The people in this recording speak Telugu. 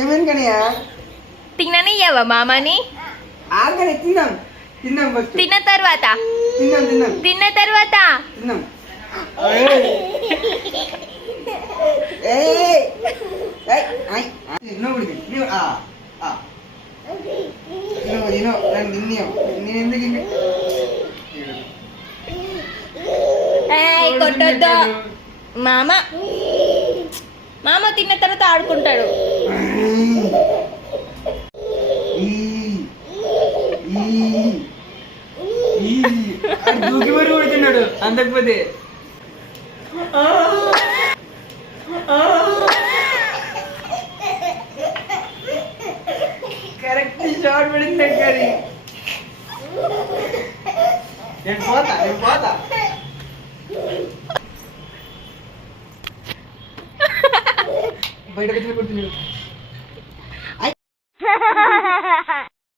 ఏమైంది కనియా? తిననియ్యవా మామని? ఆగనే తిందాం తిందాం ఫస్ట్. తిన్న తర్వాత తిందాం తిందాం తిన్న తర్వాత తిందాం. ఏయ్ ఏయ్ ఐ నువ్వు ఇది నువ్వు నువ్వు తిను నేను తిన్నాం నేను ఎందుకు ఇంకా కొట్టొద్దు మామ. మామ తిన్న తర్వాత ఆడుకుంటాడు. దూకి మరి కొడుతున్నాడు అంతకపోతే. కరెక్ట్ షాట్ పడింది కానీ నేను పోతా బయట కొడుతున్నాడు.